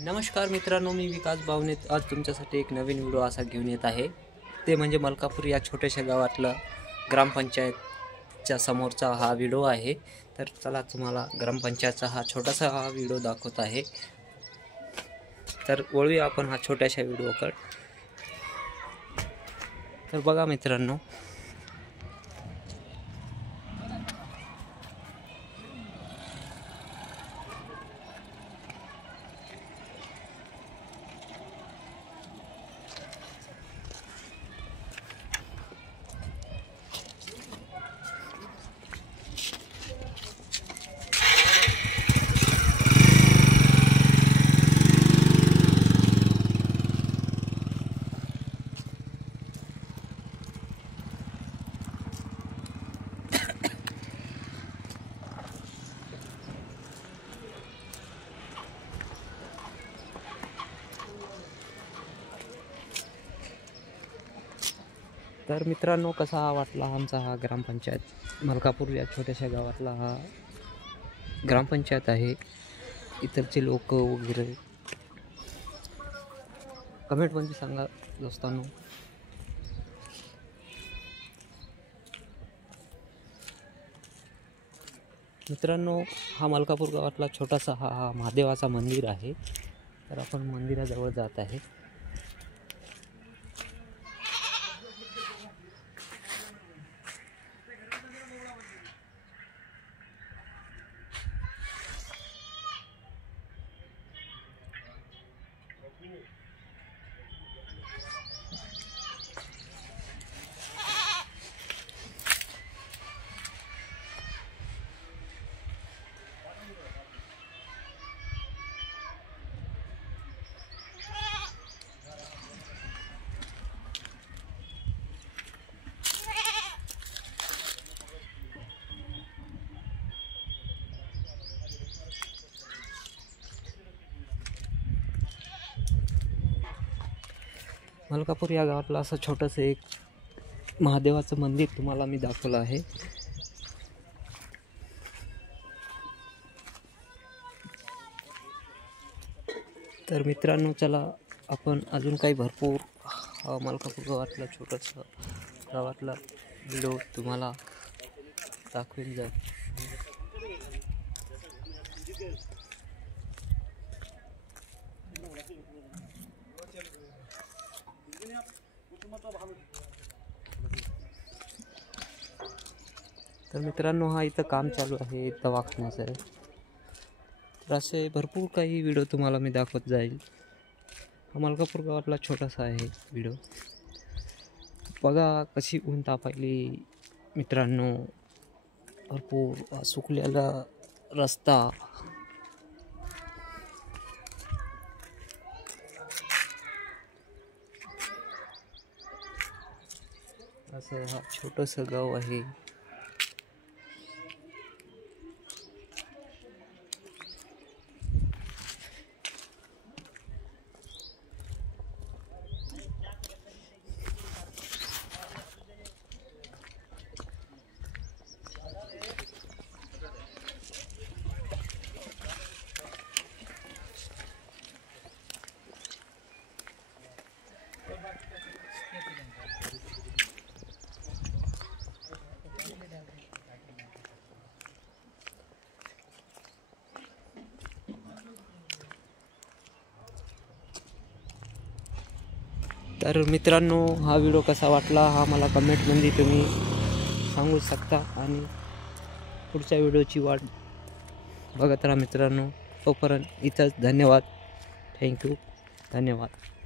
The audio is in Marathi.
नमस्कार मित्रांनो, मी विकास बावणे आज तुमच्यासाठी एक नवीन व्हिडिओ असा घेऊन येत आहे। ते म्हणजे मलकापूर या छोट्याशा गावातला ग्रामपंचायतच्या समोरचा हा व्हिडिओ आहे। तर चला तुम्हाला ग्रामपंचायतचा हा छोटासा व्हिडिओ दाखवत आहे। तर वळूया आपण हा छोट्याशा व्हिडिओकडे। तर बघा मित्रांनो, कसा वाटला आमचा हा ग्रामपंचायत मलकापूर या छोट्याशा गावातला हा ग्रामपंचायत आहे। इतरचे लोक वगैरे कमेंटमध्ये सांगा दोस्तांनो। मित्रांनो, हा मलकापूर गावातला छोटासा हा महादेवाचा मंदिर आहे। तर आपण मंदिराजवळ जात आहे। मलकापूर या गावातलं असं छोटंसं एक महादेवाचं मंदिर तुम्हाला मी दाखवलं आहे। तर मित्रांनो, चला आपण अजून काही भरपूर मलकापूर गावातला छोटंसं गावातला व्हिडिओ तुम्हाला दाखवेन जा। तर मित्रांनो, हा इथं काम चालू आहे दवाखान्याचं। तर असे भरपूर काही व्हिडिओ तुम्हाला मी दाखवत जाईल। हा मलकापूर गावातला छोटासा आहे व्हिडिओ। बघा कशी ऊन तापायली मित्रांनो, भरपूर सुकलेला रस्ता। असं हा छोटंसं गाव आहे। तर मित्रांनो, हा व्हिडिओ कसा वाटला हा मला कमेंटमध्ये तुम्ही सांगू शकता आणि पुढच्या व्हिडिओची वाट बघत राहा मित्रांनो। तोपर्यंत इथंच धन्यवाद। थँक्यू, धन्यवाद।